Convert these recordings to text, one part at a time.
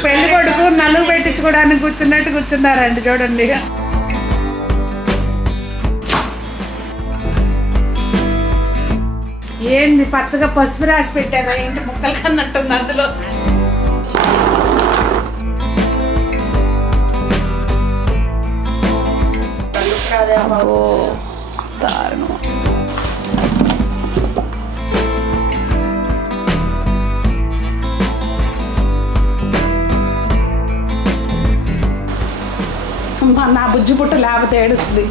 పెళ్లి కొడుకు నలుగు పెట్టించుకోవడానికి కూర్చున్నారండి చూడండి. ఏంటి పచ్చగా పసుపు రాసి పెట్టారా ఏంటి ముక్కలు కన్నట్టుంది అందులో. దారుణం. నా బుజ్జి పుట్ట లేకపోతే ఏడుస్తుంది.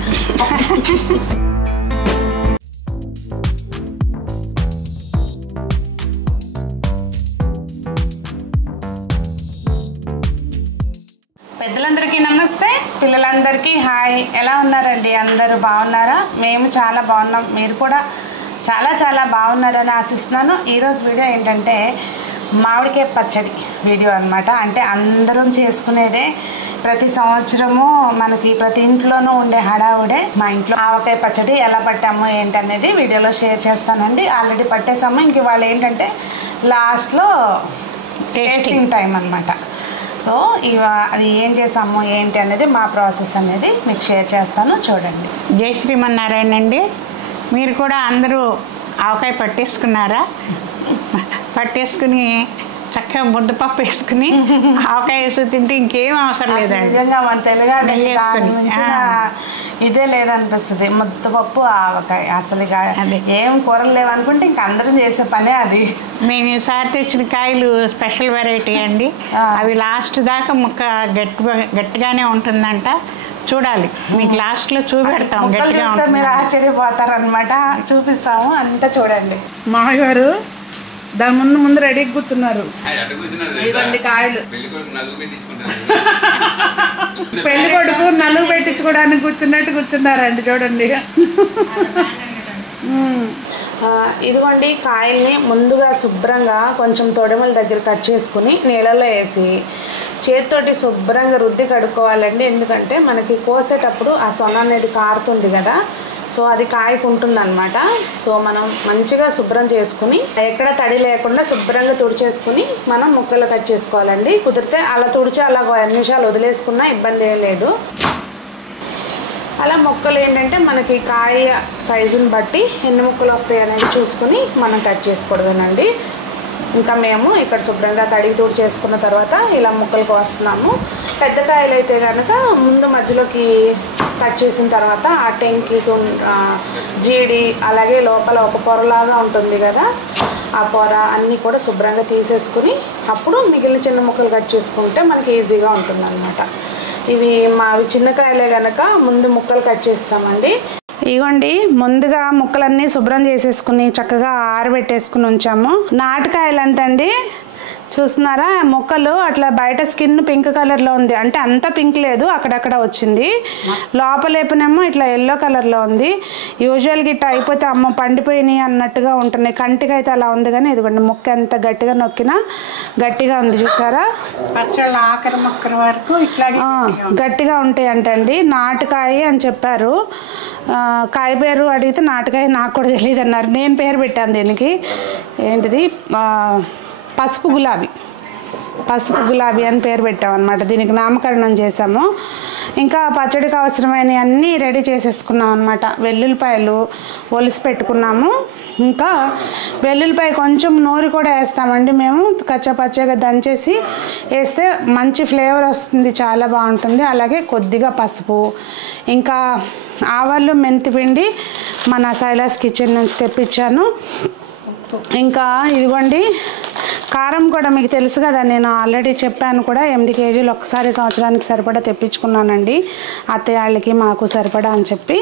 పెద్దలందరికీ నమస్తే, పిల్లలందరికీ హాయ్. ఎలా ఉన్నారండి? అందరూ బాగున్నారా? మేము చాలా బాగున్నాం, మీరు కూడా చాలా చాలా బాగున్నారని ఆశిస్తున్నాను. ఈరోజు వీడియో ఏంటంటే మామిడికాయ పచ్చడి వీడియో అనమాట. అంటే అందరం చేసుకునేదే, ప్రతి సంవత్సరము మనకి ప్రతి ఇంట్లోనూ ఉండే హడావుడే. మా ఇంట్లో ఆవకాయ పచ్చడి ఎలా పట్టాము ఏంటనేది వీడియోలో షేర్ చేస్తానండి. ఆల్రెడీ పట్టేసాము, ఇంక వాళ్ళు ఏంటంటే లాస్ట్లో టేస్టింగ్ టైం అనమాట. సో అది ఏం చేసాము ఏంటి అనేది మా ప్రాసెస్ అనేది మీకు షేర్ చేస్తాను, చూడండి. జై శ్రీమన్నారాయణ అండి. మీరు కూడా అందరూ ఆవకాయ పట్టేసుకున్నారా? పట్టేసుకుని చక్కగా ముద్దపప్పు వేసుకుని ఆవకాయ వేసి తింటే ఇంకేం అవసరం లేదండి. నిజంగా మన తెలుగు ఇదే లేదనిపిస్తుంది. ముద్దపప్పు ఆవకాయ, అసలు ఏం కూరలు లేవనుకుంటే ఇంక అందరం చేసే పనే అది. మేము ఈసారి తెచ్చిన కాయలు స్పెషల్ వెరైటీ అండి. అవి లాస్ట్ దాకా ముక్క గట్టిగానే ఉంటుందంట. చూడాలి, మీకు లాస్ట్లో చూపెడతాం. గట్టిగా మీరు ఆశ్చర్యపోతారనమాట, చూపిస్తాము అంతా చూడండి. మామగారు దాని ముందు రెడీగా కూర్చున్నారు. ఇవ్వండి కాయలు. పెళ్లి కొడుకు నలుగు పెట్టించుకోవడానికి కూర్చున్నారండి చూడండి. ఇదిగోండి కాయల్ని ముందుగా శుభ్రంగా కొంచెం తొడిమల దగ్గర కట్ చేసుకుని నీళ్ళలో వేసి చేతితోటి శుభ్రంగా రుద్ది కడుక్కోవాలండి. ఎందుకంటే మనకి కోసేటప్పుడు ఆ సొన అనేది కారుతుంది కదా, సో అది కాయకుంటుందన్నమాట. సో మనం మంచిగా శుభ్రం చేసుకుని ఎక్కడ తడి లేకుండా శుభ్రంగా తుడిచేసుకుని మనం ముక్కలు కట్ చేసుకోవాలండి. కుదిరితే అలా తుడిచి అలా 5 నిమిషాలు వదిలేసుకున్నా ఇబ్బంది ఏం లేదు. అలా ముక్కలు ఏంటంటే మనకి కాయ సైజుని బట్టి ఎన్ని ముక్కలు వస్తాయి అనేది చూసుకుని మనం కట్ చేసుకోవడమేనండి. ఇంకా మేము ఇక్కడ శుభ్రంగా కడిగి తూడు చేసుకున్న తర్వాత ఇలా ముక్కలకు వస్తున్నాము. పెద్ద కాయలు అయితే కనుక ముందు మధ్యలోకి కట్ చేసిన తర్వాత ఆ టెంకి జీడి అలాగే లోపల ఒక పొరలాగా ఉంటుంది కదా, ఆ పొర అన్నీ కూడా శుభ్రంగా తీసేసుకుని అప్పుడు మిగిలిన చిన్న ముక్కలు కట్ చేసుకుంటే మనకి ఈజీగా ఉంటుంది అనమాట. ఇవి మావి చిన్నకాయలే కనుక ముందు ముక్కలు కట్ చేస్తామండి. ఇవ్వండి ముందుగా ముక్కలన్నీ శుభ్రం చేసేసుకుని చక్కగా ఆరబెట్టేసుకుని ఉంచాము. నాటుకాయలు అంటండి, చూస్తున్నారా ముక్కలు అట్లా బయట స్కిన్ పింక్ కలర్లో ఉంది, అంటే అంత పింక్ లేదు, అక్కడక్కడ వచ్చింది. లోపలేపనేమో ఇట్లా ఎల్లో కలర్లో ఉంది. యూజువల్గా ఇట్లా అయిపోతే అమ్మ పండిపోయినాయి అన్నట్టుగా ఉంటున్నాయి. కంటికి అయితే అలా ఉంది, కానీ ఇదిగోండి ముక్క ఎంత గట్టిగా నొక్కినా గట్టిగా ఉంది, చూసారా? పచ్చళ్ళ ఆఖరి మొక్కల వరకు ఇట్లా గట్టిగా ఉంటాయి అంటండి. నాటుకాయ అని చెప్పారు. కాయ పేరు అడిగితే నాటుకాయ నాకు కూడా తెలియదు అన్నారు. నేను పేరు పెట్టాను దీనికి, ఏంటిది పసుపు గులాబీ అని పేరు పెట్టామన్నమాట. దీనికి నామకరణం చేసాము. ఇంకా పచ్చడికి అవసరమైన అన్నీ రెడీ చేసేసుకున్నాం అనమాట. వెల్లుల్లిపాయలు ఒలిసి పెట్టుకున్నాము. ఇంకా వెల్లుల్లిపాయ కొంచెం నూరి కూడా వేస్తామండి మేము, కచ్చపచ్చగా దంచేసి వేస్తే మంచి ఫ్లేవర్ వస్తుంది, చాలా బాగుంటుంది. అలాగే కొద్దిగా పసుపు, ఇంకా ఆవాలు మెంతిపిండి మన శైలాస్ కిచెన్ నుంచి తెప్పించాను. ఇంకా ఇదిగోండి కారం కూడా మీకు తెలుసు కదా, నేను ఆల్రెడీ చెప్పాను కూడా. 8 కేజీలు ఒకసారి సంవత్సరానికి సరిపడా తెప్పించుకున్నానండి, అత్తయ్య వాళ్ళకి మాకు సరిపడా అని చెప్పి.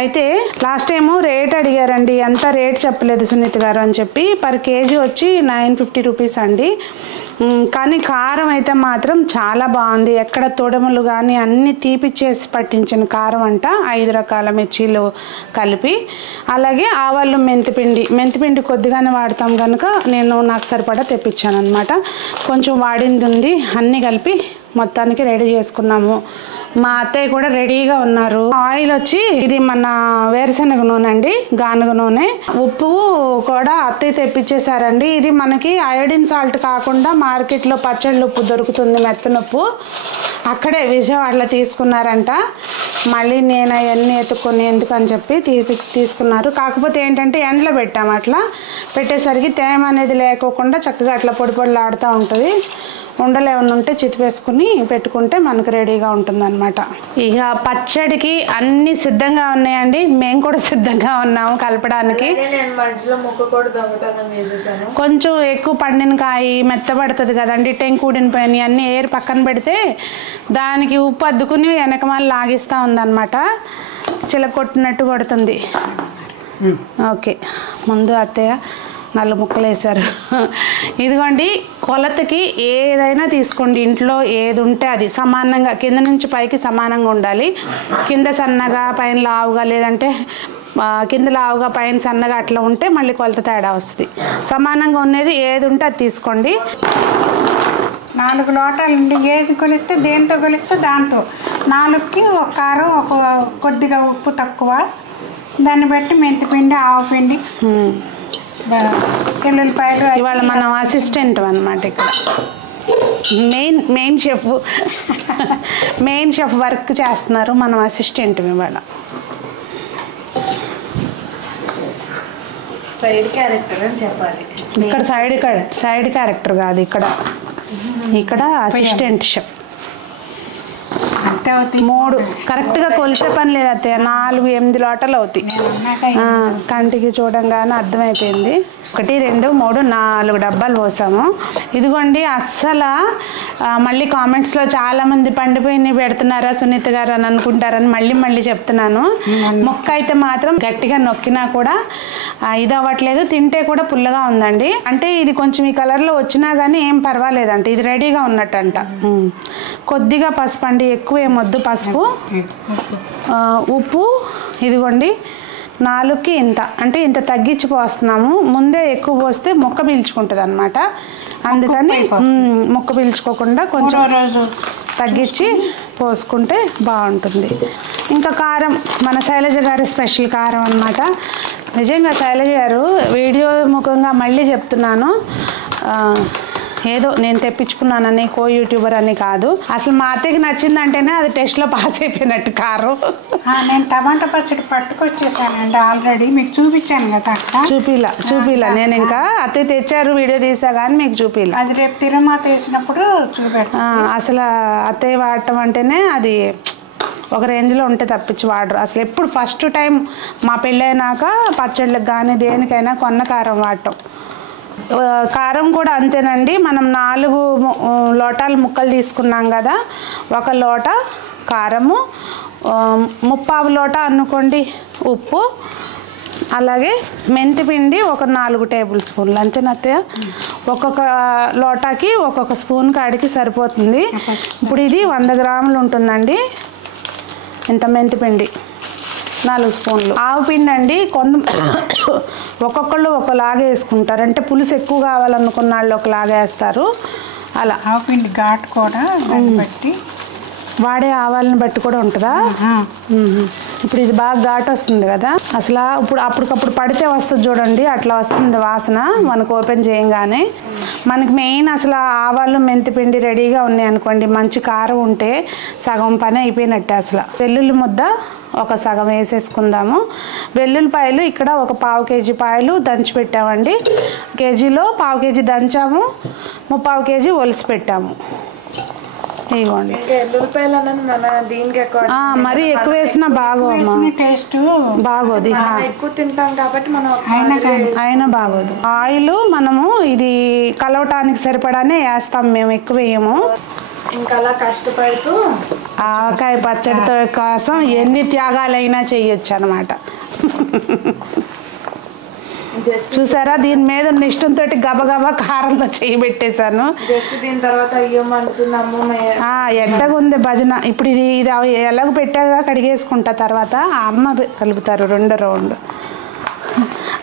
అయితే లాస్ట్ టైము రేట్ అడిగారండి, ఎంత రేట్ చెప్పలేదు సునీత గారు అని చెప్పి. పర్ కేజీ వచ్చి 950 రూపీస్ అండి. కానీ కారం అయితే మాత్రం చాలా బాగుంది. ఎక్కడ తొడములు కానీ అన్నీ తీపిచ్చేసి పట్టించిన కారం అంట, 5 రకాల మిర్చీలు కలిపి. అలాగే ఆవాళ్ళు మెంతిపిండి కొద్దిగానే వాడతాం కనుక నేను నాకు సరిపడా తెప్పించాను అనమాట. కొంచెం వాడింది ఉంది, అన్నీ కలిపి మొత్తానికి రెడీ చేసుకున్నాము. మా అత్తయ్య కూడా రెడీగా ఉన్నారు. ఆయిల్ వచ్చి ఇది మన వేరుశనగ నూనె అండి, గానుగ నూనె. ఉప్పు కూడా అత్తయ్య తెప్పించేశారండి. ఇది మనకి అయోడిన్ సాల్ట్ కాకుండా మార్కెట్లో పచ్చళ్ళ ఉప్పు దొరుకుతుంది, మెత్తనుప్పు. అక్కడే విజయవాడలో తీసుకున్నారంట. మళ్ళీ నేను అవన్నీ ఎత్తుకొని ఎందుకని చెప్పి తీసుకున్నారు. కాకపోతే ఏంటంటే ఎండలో పెట్టాము. అట్లా పెట్టేసరికి తేమ అనేది లేకోకుండా చక్కగా అట్లా పొడి పొడిలాడుతూ ఉంటుంది. ఉండలు ఏమైనా ఉంటే చితిపేసుకుని పెట్టుకుంటే మనకు రెడీగా ఉంటుందన్నమాట. ఇక పచ్చడికి అన్నీ సిద్ధంగా ఉన్నాయండి. మేము కూడా సిద్ధంగా ఉన్నాము కలపడానికి. కొంచెం ఎక్కువ పండిన కాయ మెత్తబడుతుంది కదండి, టెంకుడిన పైన అన్నీ ఏరు పక్కన పెడితే దానికి ఉప్పు అద్దుకుని వెనకమాల లాగిస్తూ ఉందన్నమాట. చిలకొట్టినట్టు కొడుతుంది. ఓకే, ముందు అత్తయ్య 4 ముక్కలు వేశారు. ఇదిగోండి, కొలతకి ఏదైనా తీసుకోండి, ఇంట్లో ఏది ఉంటే అది సమానంగా కింద నుంచి పైకి సమానంగా ఉండాలి. కింద సన్నగా పైన లావుగా, లేదంటే కింద లావుగా పైన సన్నగా అట్లా ఉంటే మళ్ళీ కొలత తేడా వస్తుంది. సమానంగా ఉన్నది ఏది ఉంటే అది తీసుకోండి. 4 లోటాలండి. ఏది కొలిస్తే దేంతో కొలిస్తే దాంతో. 4కి ఒక కారం, ఒక కొద్దిగా ఉప్పు తక్కువ, దాన్ని బట్టి మెంతిపిండి, ఆవపిండి, ఎల్లుల్లిపాయలు. ఇవాళ మనం అసిస్టెంట్ అన్నమాట. ఇక్కడ మెయిన్ షెఫ్ వర్క్ చేస్తున్నారు, మనం అసిస్టెంట్ ఇవాళ. సైడ్ క్యారెక్టర్ అని చెప్పాలి. ఇక్కడ సైడ్ క్యారెక్టర్ కాదు, ఇక్కడ అసిస్టెంట్ షెఫ్. 3 కరెక్ట్గా కొలిసే పని లేదు అత్తయ్య. 4, 8 లోటలు అవుతాయి. కంటికి చూడంగానే అర్థమైపోయింది. 1, 2, 3, 4 డబ్బాలు పోసాము. ఇదిగోండి, అస్సలు మళ్ళీ కామెంట్స్లో చాలామంది పండిపోయి పెడుతున్నారా సునీత గారు అని అనుకుంటారని మళ్ళీ చెప్తున్నాను. మొక్క అయితే మాత్రం గట్టిగా నొక్కినా కూడా ఇది అవ్వట్లేదు. తింటే కూడా పుల్లగా ఉందండి. అంటే ఇది కొంచెం ఈ కలర్లో వచ్చినా కానీ ఏం పర్వాలేదంట, ఇది రెడీగా ఉన్నట్టంట. కొద్దిగా పసుపు అండి, ఎక్కువ ఏమొద్దు పసుపు. ఉప్పు ఇదిగోండి 4కి ఇంత, అంటే ఇంత తగ్గించి పోస్తున్నాము. ముందే ఎక్కువ పోస్తే మొక్క పీల్చుకుంటుంది అనమాట. అందుకని మొక్క పీల్చుకోకుండా కొంచెం తగ్గించి పోసుకుంటే బాగుంటుంది. ఇంకా కారం మన శైలజ గారి స్పెషల్ కారం అన్నమాట. నిజంగా శైలజ గారు వీడియో ముఖంగా మళ్ళీ చెప్తున్నాను, ఏదో నేను తెప్పించుకున్నానని కో యూట్యూబర్ అని కాదు, అసలు మా అత్తయ్యకి నచ్చిందంటేనే అది టెస్ట్లో పాస్ అయిపోయినట్టు కారం. నేను టమాటా పచ్చడి పట్టుకొచ్చేసానండి ఆల్రెడీ, మీకు చూపించాను కదా. చూపిలా నేను ఇంకా అత్తయ్య తెచ్చారు వీడియో తీసా కానీ మీకు చూపిలా. అది రేపు తిరుమల తీసినప్పుడు చూపెడతాను. అసలు అత్తయ్య వాడటం అంటేనే అది ఒక రేంజ్లో ఉంటే తప్పించి వాడరు. అసలు ఎప్పుడు ఫస్ట్ టైం మా పెళ్ళైనాక పచ్చళ్ళకి కానీ దేనికైనా కొన్న కారం వాడటం. కారం కూడా అంతేనండి. మనం 4 లోటాలు ముక్కలు తీసుకున్నాం కదా, 1 లోట కారము, 3/4 లోట అనుకోండి ఉప్పు, అలాగే మెంతిపిండి ఒక 4 టేబుల్ స్పూన్లు అంతేనా అత్తయ్య? ఒక్కొక్క లోటాకి ఒక్కొక్క స్పూన్ కాడికి సరిపోతుంది. ఇప్పుడు ఇది 100 గ్రాములు ఉంటుందండి. ఇంత మెంతిపిండి 4 స్పూన్లు. ఆవు పిండి అండి, ఒక్కొక్కళ్ళు ఒకలాగా వేసుకుంటారు. అంటే పులుసు ఎక్కువ కావాలనుకున్న వాళ్ళు ఒకలాగా వేస్తారు. అలా ఆవు పిండి ఘాటు కూడా దాన్ని బట్టి వాడే ఆవాలని బట్టి కూడా ఉంటుందా? ఇప్పుడు ఇది బాగా ఘాటు వస్తుంది కదా, అసలు ఇప్పుడు అప్పటికప్పుడు పడితే వస్తుంది చూడండి, అట్లా వస్తుంది వాసన మనకు ఓపెన్ చేయంగానే. మనకి మెయిన్ అసలు ఆవాలు మెంతిపిండి రెడీగా ఉన్నాయి అనుకోండి, మంచి కారం ఉంటే సగం పని అయిపోయినట్టే. అసలు వెల్లుల్లి ముద్ద ఒక సగం వేసేసుకుందాము. వెల్లుల్లిపాయలు ఇక్కడ ఒక 1/4 కేజీ పాయలు దంచి పెట్టామండి. కేజీలో 1/4 కేజీ దంచాము, 3/4 కేజీ ఒలిసి పెట్టాము. ఇవ్వండి. మరీ ఎక్కువ వేసినా బాగోదు, టేస్ట్ బాగోదు, ఎక్కువ తింటాం కాబట్టి మనం అయినా బాగోదు. ఆయిల్ మనము ఇది కలవటానికి సరిపడానే వేస్తాం, మేము ఎక్కువ వేయము. ఇంకా అలా కష్టపడుతూ ఆవకాయ పచ్చడితో కోసం ఎన్ని త్యాగాలైనా చేయొచ్చు అనమాట. చూసారా, దీని మీద ఉన్న ఇష్టంతో గబగబా కారంలో చేయి పెట్టేశాను. దీని తర్వాత అయ్యమంటున్నాము ఎట్టగా ఉంది భజన. ఇప్పుడు ఇది ఎలాగ పెట్టాగా కడిగేసుకుంటా, తర్వాత ఆ అమ్మ కలుపుతారు 2 రౌండ్.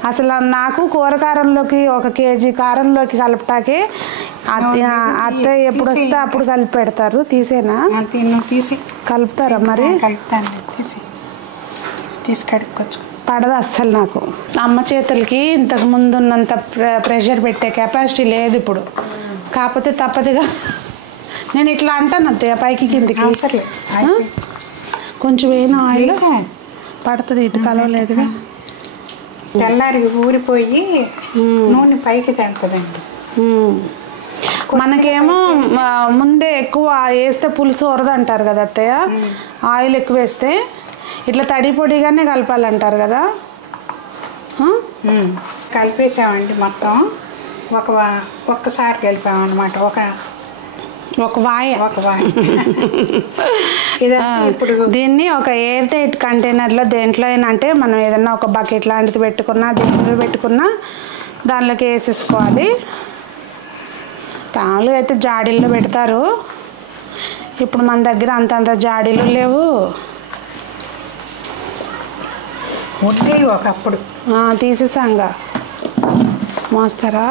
అసలు నాకు కూర కారంలోకి 1 కేజీ కారంలోకి కలపటానికి అత్తయ్య ఎప్పుడు వస్తే అప్పుడు కలిపి పెడతారు. తీసేనా? తీసి కలుపుతారా మరి? కలుపుతాను. తీసి కడుక్కొచ్చు. పడదు అస్సలు నాకు. అమ్మ చేతులకి ఇంతకు ముందు ఉన్నంత ప్రెషర్ పెట్టే కెపాసిటీ లేదు ఇప్పుడు. కాకపోతే తప్పదుగా నేను ఇట్లా అంటాను అత్తయ్య, పైకి కిందికి. కొంచెం ఏమైనా ఆయిల్ పడుతుంది, ఇటు కలవలేదుగా. తెల్లారి ఊరిపోయి నూనె పైకి తేలుతుందండి. మనకేమో ముందే ఎక్కువ వేస్తే పులుసు వరద అంటారు కదా అత్తయ్య. ఆయిల్ ఎక్కువ వేస్తే ఇట్లా తడి పొడిగానే కలపాలంటారు కదా. కలిపేసామండి మొత్తం. ఒక్కసారి కలిపామన్నమాట. ఒక వాయ ఇప్పుడు దీన్ని ఒక ఎయిర్ టైట్ కంటైనర్లో దేంట్లో అయినా, అంటే మనం ఏదన్నా ఒక బకెట్ లాంటిది పెట్టుకున్నా దేంట్లో పెట్టుకున్నా దానిలోకి వేసేసుకోవాలి. మామూలుగా అయితే జాడీల్లో పెడతారు. ఇప్పుడు మన దగ్గర అంతంత జాడీలు లేవు. ఉండేవి ఒకప్పుడు. తీసేసాంగా. మోస్తారా?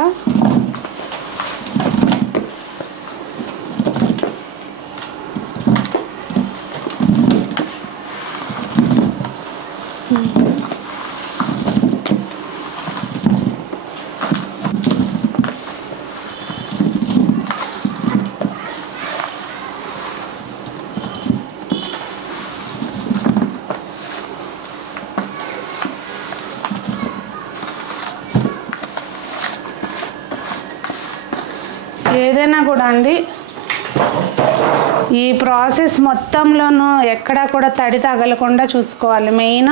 ఏదైనా కూడా అండి, ఈ ప్రాసెస్ మొత్తంలోనూ ఎక్కడా కూడా తడి తగలకుండా చూసుకోవాలి. మెయిన్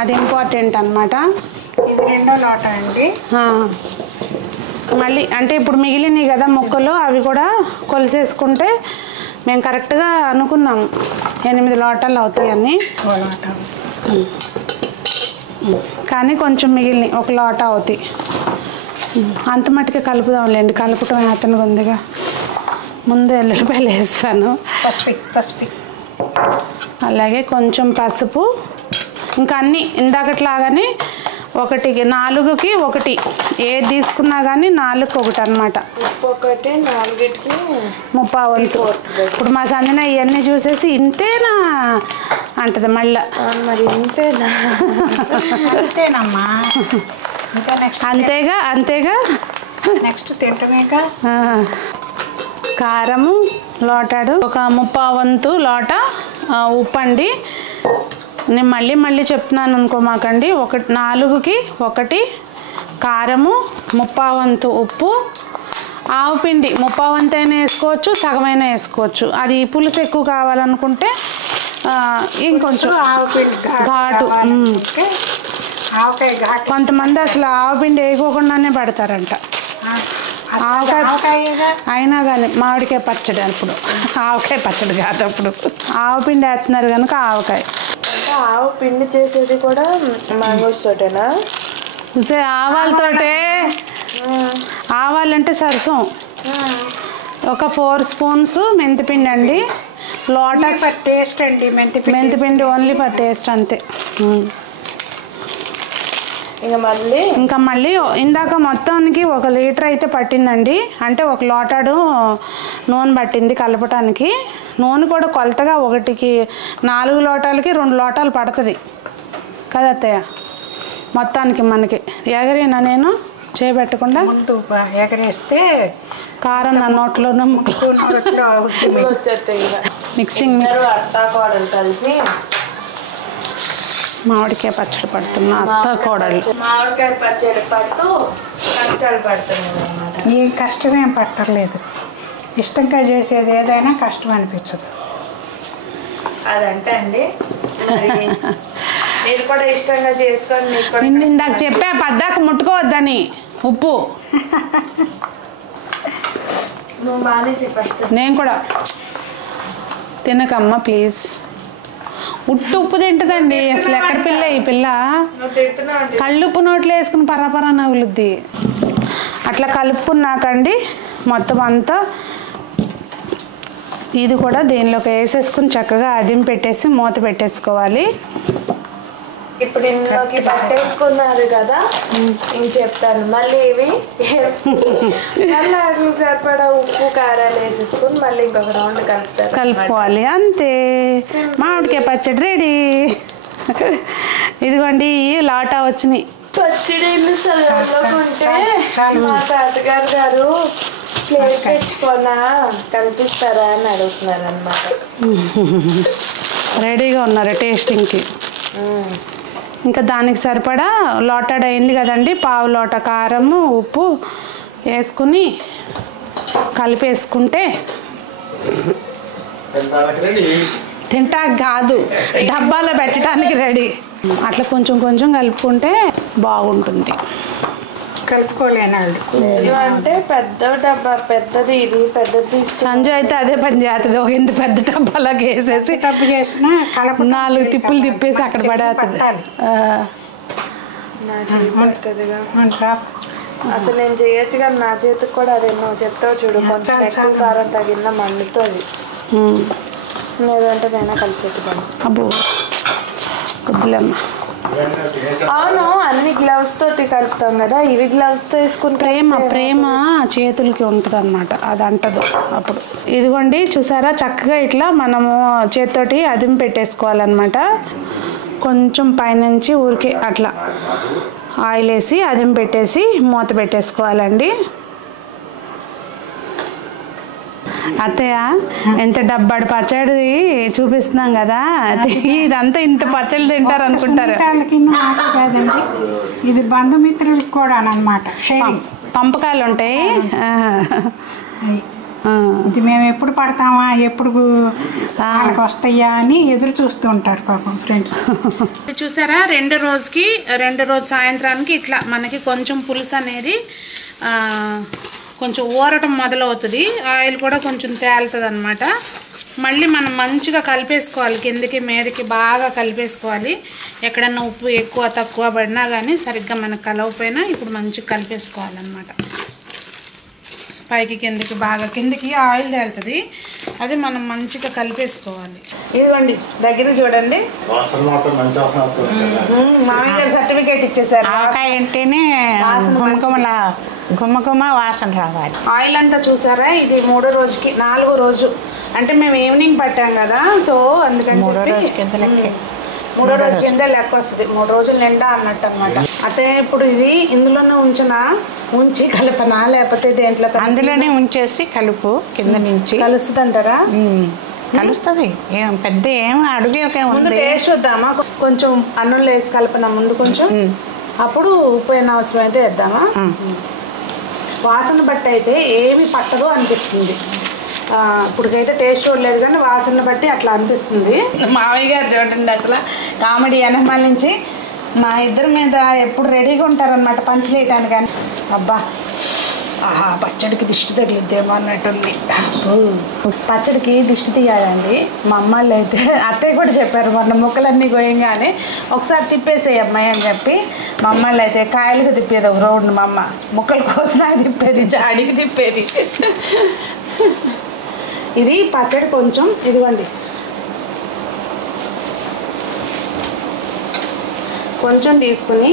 అది ఇంపార్టెంట్ అన్నమాట. ఇది 2వ లోట అండి. మళ్ళీ అంటే ఇప్పుడు మిగిలినవి కదా ముక్కలు, అవి కూడా కొలిసేసుకుంటే మేము కరెక్ట్గా అనుకున్నాము 8 లోటాలు అవుతాయని. కానీ కొంచెం మిగిలినవి 1 లోట అవుతాయి. అంత మట్టుకే కలుపుదాంలేండి. కలుపుటం అతను ఉందిగా. ముందు ఎల్లుల్లిపాయలు వేస్తాను, పసుపు అలాగే కొంచెం పసుపు. ఇంకా అన్నీ ఇందాకట్లాగానే 4కి 1 ఏది తీసుకున్నా కానీ 4కి 1 అనమాట. 4కి 30 ఇప్పుడు మా సంజన ఇవన్నీ చూసేసి ఇంతేనా అంటది మళ్ళా. మరి అంతేనమ్మా. అంతేగా నెక్స్ట్ తింటమేగా. కారము లోటాడు, 1/30 లోట ఉప్పు అండి. నేను మళ్ళీ చెప్తున్నాను అనుకోమాకండి. 4కి 1 కారము, 1/30 ఉప్పు, ఆవుపిండి 1/30 అయినా వేసుకోవచ్చు, సగమైనా వేసుకోవచ్చు. అది పులుసు ఎక్కువ కావాలనుకుంటే ఇంకొంచెం ఘాటు. కొంతమంది అసలు ఆవుపిండి వేయకోకుండానే పడతారంట. ఆవకాయ అయినా కానీ మామిడికాయ పచ్చడి అప్పుడు, ఆవకాయ పచ్చడి కాదు అప్పుడు. ఆవుపిండి వేస్తున్నారు కనుక ఆవకాయ. ఆవు పిండి చేసేది కూడా మ్యాంగోస్ తోటేనా? ఆవాలతోటే. ఆవాలంటే సరసం. 4 స్పూన్స్ మెంతిపిండి అండి. లోట టేస్ట్ అండి. మెంతిపిండి ఓన్లీ ఫర్ టేస్ట్ అంతే. ఇంకా మళ్ళీ ఇందాక మొత్తానికి 1 లీటర్ అయితే పట్టిందండి. అంటే 1 లోటాడు నూనె పట్టింది కలపటానికి. నూనె కూడా కొలతగా 1కి 4 లోటాలకి 2 లోటాలు పడుతుంది కదా అత్తయ్య. మొత్తానికి మనకి ఎగరేనా నేను చేయబెట్టకుండా ముందు ఎగరేస్తే కారం నా నోట్లోనూ మిక్సింగ్ కలిసి మామిడికాయ పచ్చడి పడుతున్నా అత్త కోడలు. మామిడికాయ పచ్చడి పడుతూ కష్టాలు పడుతున్నాయి అన్నమాట. ఈ కష్టమేం పట్టలేదు. ఇష్టంగా చేసేది ఏదైనా కష్టం అనిపించదు. అదంటే అండి మీరు కూడా ఇష్టంగా చేసుకోండి. ఇందాక చెప్పా పద్దాక ముట్టుకోవద్దని ఉప్పు. నువ్వు మానేసి ఫస్ట్. నేను కూడా తినకమ్మా ప్లీజ్. ఉప్పు తింటుందండి. అసలు ఎక్కడ పిల్ల ఈ పిల్ల? కళ్ళుప్పు నోట్లో వేసుకుని పరపర నవ్వులుద్ది. అట్లా కలుపుకున్నాకండి మొత్తం అంతా ఇది కూడా దీనిలోకి వేసేసుకుని చక్కగా అదిం పెట్టేసి మూత పెట్టేసుకోవాలి. ఇప్పుడు ఇందులోకి పట్టేసుకున్నారు కదా, ఇంక చెప్తాను. మళ్ళీ ఇవి మళ్ళీ అట్లా సరిపడా ఉప్పు కారాలు వేసేసుకుని మళ్ళీ ఇంకొక రౌండ్ కలుపుతారు. కలుపుకోవాలి అంతే. మామిడికాయ పచ్చడి రెడీ. ఇదిగోండి లాటా వచ్చినాయి. పచ్చడి సలాడ్లో ఉంటే మా తాతగారు గారు ప్లేట్ తెచ్చుకోనా కనిపిస్తారా అని అడుగుతున్నారు అనమాట. రెడీగా ఉన్నారు టేస్టింగ్కి. ఇంకా దానికి సరిపడా లోటాడ్ అయింది కదండి, పావు లోట కారము ఉప్పు వేసుకుని కలిపేసుకుంటే తింటా కాదు డబ్బాలో పెట్టడానికి రెడీ. అట్లా కొంచెం కొంచెం కలుపుకుంటే బాగుంటుంది. కలుపుకోలేనాడు అంటే పెద్ద డబ్బా పెద్దది, ఇది పెద్దది. సంజయ్ అయితే అదే పని చేస్తుంది. ఒక ఇంత పెద్ద డబ్బాలోకి వేసేసి డబ్బు చేసినా 4 తిప్పులు తిప్పేసి అక్కడ పడేస్తుంది. నా చేతి పడుతుందిగా. అసలు నేను చేయొచ్చు కానీ నా చేతికి కూడా అదే నువ్వు చెప్తావు చూడు, కొంచెం ఎక్కువ కారం తగిన మండుతుంది. లేదంటే నేనే కలిపెట్టుకోను. అబ్బో వద్దులేమ్మా. అవును, అన్ని గ్లౌస్ తోటి కలుపుతాం కదా, ఇవి గ్లౌస్ తో వేసుకుని ప్రేమ చేతులకి ఉంటుంది అన్నమాట, అది అంటదు అప్పుడు. ఇదిగోండి చూసారా, చక్కగా ఇట్లా మనము చేతితోటి అదిం పెట్టేసుకోవాలన్నమాట. కొంచెం పైనుంచి ఊరికే అట్లా ఆయిల్ వేసి అదిం పెట్టేసి మూత పెట్టేసుకోవాలండి. అత్తయ్య ఎంత డబ్బాడు పచ్చడి చూపిస్తున్నాం కదా, ఇదంతా ఇంత పచ్చళ్ళు తింటారు అనుకుంటారు. కాదండి, ఇది బంధుమిత్రులకు కూడా అనమాట. పంపకాయలు ఉంటాయి. ఇది మేము ఎప్పుడు పడతామా, ఎప్పుడు వాళ్ళకి వస్తాయా అని ఎదురు చూస్తూ ఉంటారు పాపం ఫ్రెండ్స్. చూసారా, రెండో రోజు సాయంత్రానికి ఇట్లా మనకి కొంచెం పులుసు అనేది కొంచెం ఊరటం మొదలవుతుంది. ఆయిల్ కూడా కొంచెం తేలుతుంది అనమాట. మళ్ళీ మనం మంచిగా కలిపేసుకోవాలి, కిందకి మీదకి బాగా కలిపేసుకోవాలి. ఎక్కడన్నా ఉప్పు ఎక్కువ తక్కువ పడినా కానీ సరిగ్గా మనకు కలవకపోయినా ఇప్పుడు మంచిగా కలిపేసుకోవాలన్నమాట. పైకి కిందకి బాగా కిందకి ఆయిల్ తేలుతుంది, అది మనం మంచిగా కలిపేసుకోవాలి. ఇదిగోండి దగ్గర చూడండి, మామయ్య గారు సర్టిఫికేట్ ఇచ్చేసారు. ఆవకాయ అంటేనే గుమ్మగుమ్మ వాసన రావాలి. ఆయిల్ అంతా చూసారా, ఇది 3వ రోజుకి 4వ రోజు అంటే మేము ఈవినింగ్ పట్టాం కదా, సో అందుకని 3వ రోజు కింద లెక్క, 3వ రోజు కింద లెక్క వస్తుంది. 3 రోజులు నిండా అన్నట్టు అనమాట. అయితే ఇప్పుడు ఇది ఇందులోనే ఉంచి కలపనా లేకపోతే దేంట్లో? అందులోనే ఉంచేసి కలుపు, కింద నుంచి కలుస్తుంది అంటారా? కలుస్తుంది, ఏం పెద్ద ఏం అడుగు ముందు టేస్ట్ చూద్దామా? కొంచెం అన్నంలో వేసి కలపనా ముందు కొంచెం, అప్పుడు ఉప్పు అయిన అవసరం అయితే వేద్దామా? వాసన బట్టి అయితే ఏమి పట్టదో అనిపిస్తుంది. ఇప్పటికైతే టేస్ట్ చూడలేదు కానీ వాసన బట్టి అట్లా అనిపిస్తుంది. మామయ్య గారు చూడండి అసలు కామెడీ వెనకమాల నుంచి మా ఇద్దరి మీద ఎప్పుడు రెడీగా ఉంటారనమాట పంచలేయటానికి. కానీ అబ్బా పచ్చడికి దిష్టి తగిలిద్దేమో అన్నట్టుంది. పచ్చడికి దిష్టి తీయాలండి. మా అమ్మాళ్ళు అయితే అత్తయ్య కూడా చెప్పారు మొన్న ముక్కలన్నీ గోయంగానే ఒకసారి తిప్పేసేయి అమ్మాయి అని చెప్పి, మా అమ్మాళ్ళు అయితే కాయలుగా తిప్పేది ఒక రౌండ్, మా అమ్మ ముక్కల కోసం తిప్పేది, జాడికి తిప్పేది. ఇది పచ్చడి కొంచెం ఇదిగోండి కొంచెం తీసుకుని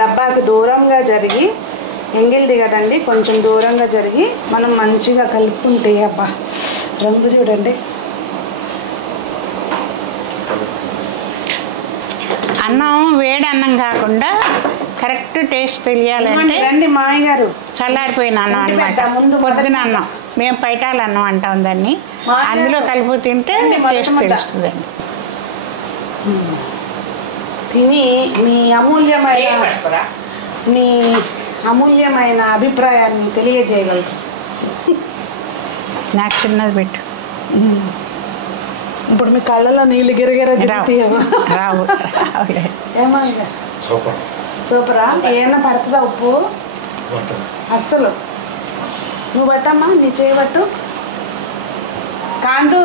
డబ్బాకి దూరంగా జరిగి, ఎంగిల్ది కదండి కొంచెం దూరంగా జరిగి మనం మంచిగా కలుపుకుంటే అబ్బా రంగు చూడండి. అన్నం వేడి అన్నం కాకుండా కరెక్ట్ టేస్ట్ తెలియాలంటే రండి మామయ్య గారు, చల్లారిపోయిన అన్నం అనమాట. పొద్దున అన్నం మేము పైటాల అన్నం అంటాం దాన్ని, అందులో కలిపి తింటే టేస్ట్ తెలుస్తుందండి. తిని మీ అమూల్యమైన అభిప్రాయాన్ని తెలియజేయగలరు. నాకు చిన్నది పెట్టు. ఇప్పుడు మీ కళ్ళలో నీళ్ళు గిరగిర రావు. ఏమన్నా సూపరా? ఏమన్నా పడుతుందా ఉప్పు? అస్సలు. నువ్వు పట్టమ్మా, నీ చేయి పట్టు. కాంతు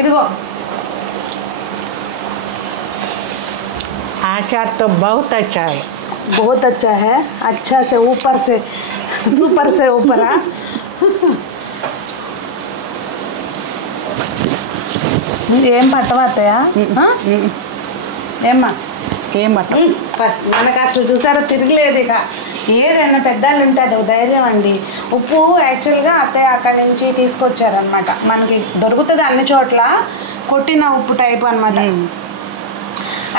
ఇదిగో आचार तो बहुत अच्छा है, बहुत अच्छा है, अच्छा से ऊपर से सुपर से ऊपर. ఏం పట్టవా అత్తయ్య? ఏమ్మా ఏం పట్టం. మనకు అసలు చూసారో తిరగలేదు ఇక. ఏదైనా పెద్దవాళ్ళు ఉంటుంది ధైర్యం అండి. ఉప్పు యాక్చువల్గా అత్తయ్య అక్కడి నుంచి తీసుకొచ్చారనమాట. మనకి దొరుకుతుంది అన్ని చోట్ల, కొట్టిన ఉప్పు టైప్ అనమాట.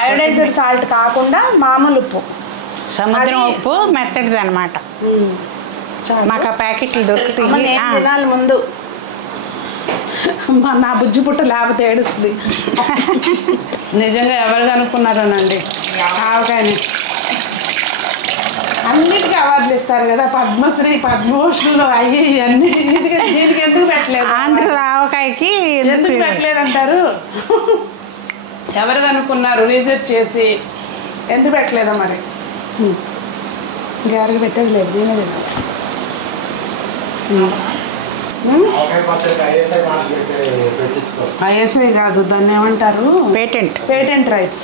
అయోడైజ్డ్ సాల్ట్ కాకుండా మామూలు ఉప్పు, సముద్రం ఉప్పు మెత్తడిది అనమాట. మాకు ఆ ప్యాకెట్లు దొరుకుతాయి. తినాలి ముందు, నా బుజ్జి పుట్ట లేకపోతే ఏడుస్తుంది. నిజంగా ఎవరు కనుక్కున్నారోనండి ఆవకాయని. అన్నిటికీ అవార్డులు ఇస్తారు కదా, పద్మశ్రీ పద్మభూషణ్లు అయ్యి అన్నీ. దీనికి ఎందుకు పెట్టలేదు? ఆంధ్ర ఆవకాయకి ఎందుకు పెట్టలేదంటారు? ఎవరు కనుక్కున్నారు రీసెర్చ్ చేసి? ఎందుకు పెట్టలేదా మరి? గారికి పెట్టేది లేదు, దీనే తిన్నాను. ఐఎస్ఐ కాదు, దాన్ని ఏమంటారు? Patent rights.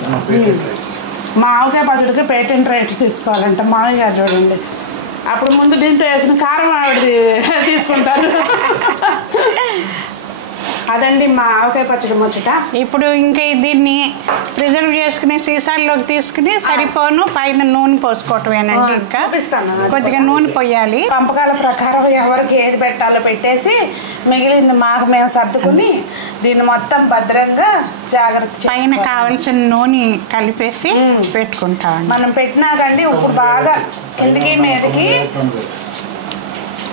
మా ఆవకాయ పచ్చడికి పేటెంట్ రైట్స్ తీసుకోవాలంట. మామయ్య గారు చూడండి, అప్పుడు ముందు దీంట్లో వేసిన కారం ఆవిడది తీసుకుంటారు. అదండి మా ఆవకాయ పచ్చడి ముచ్చట. ఇప్పుడు ఇంకా దీన్ని ప్రిజర్వ్ చేసుకుని సీసాల్లోకి తీసుకుని సరిపోను పైన నూనె పోసుకోవటమేనండి. ఇంకా కొద్దిగా నూనె పోయాలి. పంపకాల ప్రకారం ఎవరికి ఏది పెట్టాలో పెట్టేసి మిగిలింది మాకు మేము సర్దుకుని దీన్ని మొత్తం భద్రంగా జాగ్రత్త పైన కావలసిన నూనె కలిపేసి పెట్టుకుంటాం. మనం పెట్టినాకండి ఇప్పుడు బాగా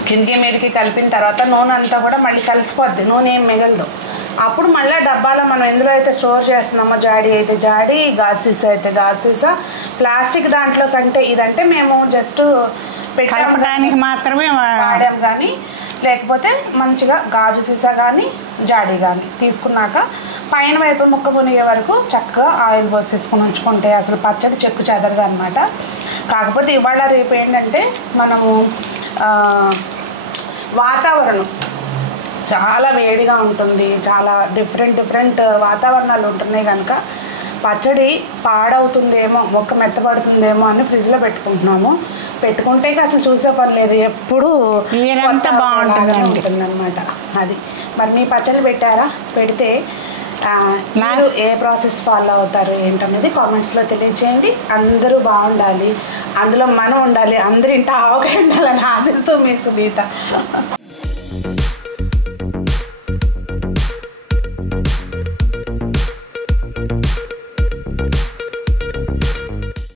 కిందికి మీదకి కలిపిన తర్వాత నూనె అంతా కూడా మళ్ళీ కలిసిపోద్ది, నూనె ఏం మిగలదు. అప్పుడు మళ్ళీ డబ్బాలో మనం ఎందులో అయితే స్టోర్ చేస్తున్నామో, జాడీ అయితే జాడీ, గాజు సీసా అయితే గాజు సీసా, ప్లాస్టిక్ దాంట్లో కంటే ఇదంటే మేము జస్ట్ పెట్టడానికి మాత్రమే వాడాం. కానీ లేకపోతే మంచిగా గాజు సీసా కానీ జాడీ కానీ తీసుకున్నాక పైన వైపు ముక్క మునిగే వరకు చక్కగా ఆయిల్ పోసేసుకుని ఉంచుకుంటే అసలు పచ్చడి చెక్కు చెదరదు అనమాట. కాకపోతే ఇవాళ రేపు ఏంటంటే మనము వాతావరణం చాలా వేడిగా ఉంటుంది, చాలా డిఫరెంట్ వాతావరణాలు ఉంటున్నాయి కనుక పచ్చడి పాడవుతుందేమో, మొక్క మెత్తపడుతుందేమో అని ఫ్రిడ్జ్లో పెట్టుకుంటున్నాము. పెట్టుకుంటే అసలు చూసే పని లేదు, ఎప్పుడు అంతా బాగుంటుంది అనమాట. అది మరి మీ పచ్చడి పెట్టారా? పెడితే మీరు ఏ ప్రాసెస్ ఫాలో అవుతారు ఏంటనేది కామెంట్స్లో తెలియజేయండి. అందరూ బాగుండాలి, అందులో మనం ఉండాలి, అందరి ఇంట ఆవకాయ ఉండాలని ఆశిస్తూ మీ సునీత.